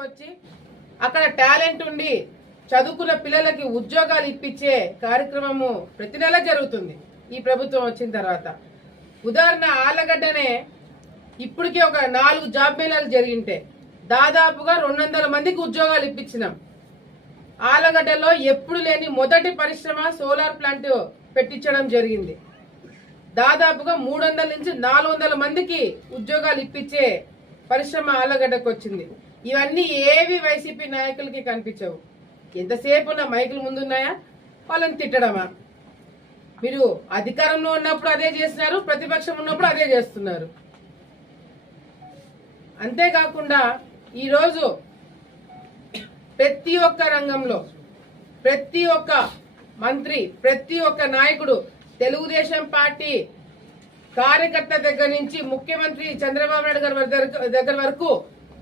తీసుకొచ్చి అక్కడ టాలెంట్ ఉండి చదువుకున్న పిల్లలకి ఉద్యోగాలు ఇప్పించే కార్యక్రమము ప్రతి నెల జరుగుతుంది ఈ ప్రభుత్వం వచ్చిన తర్వాత. ఉదాహరణ ఆలగడ్డనే ఇప్పటికీ ఒక 4 జాబ్ మేళాలు జరిగింటే దాదాపుగా 200 మందికి ఉద్యోగాలు ఇప్పించినాం. ఆలగడ్డలో ఎప్పుడు లేని మొదటి పరిశ్రమ సోలార్ ప్లాంట్ పెట్టించడం జరిగింది. దాదాపుగా 300 నుంచి 400 మందికి ఉద్యోగాలు ఇప్పించే పరిశ్రమ ఆలగడ్డకు వచ్చింది. ఇవన్నీ ఏవి వైసీపీ నాయకులకి కనిపించవు. ఎంతసేపు ఉన్న మైకులు ముందున్నాయా, వాళ్ళని తిట్టడమా? మీరు అధికారంలో ఉన్నప్పుడు అదే చేస్తున్నారు, ప్రతిపక్షం ఉన్నప్పుడు అదే చేస్తున్నారు. అంతేకాకుండా ఈరోజు ప్రతి ఒక్క రంగంలో ప్రతి ఒక్క మంత్రి, ప్రతి ఒక్క నాయకుడు, తెలుగుదేశం పార్టీ కార్యకర్త దగ్గర నుంచి ముఖ్యమంత్రి చంద్రబాబు నాయుడు గారి దగ్గర వరకు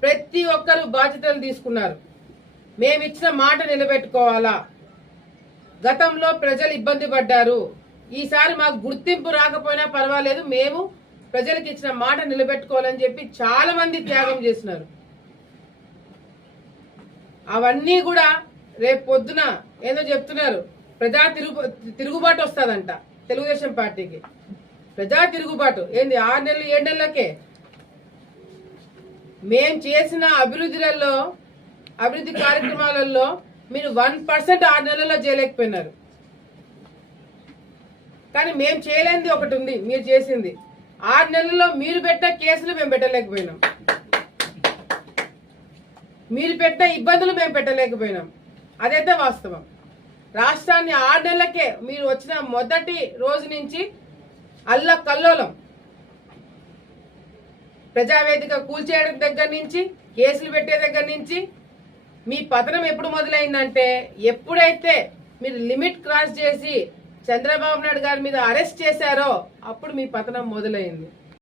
ప్రతి ఒక్కరు బాధ్యతలు తీసుకున్నారు. మేమిచ్చిన మాట నిలబెట్టుకోవాలా, గతంలో ప్రజలు ఇబ్బంది పడ్డారు, ఈసారి మాకు గుర్తింపు రాకపోయినా పర్వాలేదు, మేము ప్రజలకు ఇచ్చిన మాట నిలబెట్టుకోవాలని చెప్పి చాలా మంది త్యాగం చేసినారు. అవన్నీ కూడా రేపు పొద్దున ఏదో చెప్తున్నారు, ప్రజా తిరుగుబాటు వస్తుందంట తెలుగుదేశం పార్టీకి. ప్రజా తిరుగుబాటు ఏంది? 6 నెలలు 7 నెలలకే మేం చేసిన అభివృద్ధి కార్యక్రమాలలో మీరు 1% 6 నెలల్లో చేయలేకపోయినారు. కానీ మేం చేయలేనిది ఒకటి ఉంది, మీరు చేసింది. 6 నెలల్లో మీరు పెట్టిన కేసులు మేము పెట్టలేకపోయినాం, మీరు పెట్టిన ఇబ్బందులు మేము పెట్టలేకపోయినాం. అదైతే వాస్తవం. రాష్ట్రాన్ని 6 నెలలకే మీరు వచ్చిన మొదటి రోజు నుంచి అల్లకల్లోలం, ప్రజావేదిక కూల్చేయడం దగ్గర నుంచి, కేసులు పెట్టే దగ్గర నుంచి మీ పతనం ఎప్పుడు మొదలైందంటే ఎప్పుడైతే మీరు లిమిట్ క్రాస్ చేసి చంద్రబాబు నాయుడు గారి మీద అరెస్ట్ చేశారో అప్పుడు మీ పతనం మొదలైంది.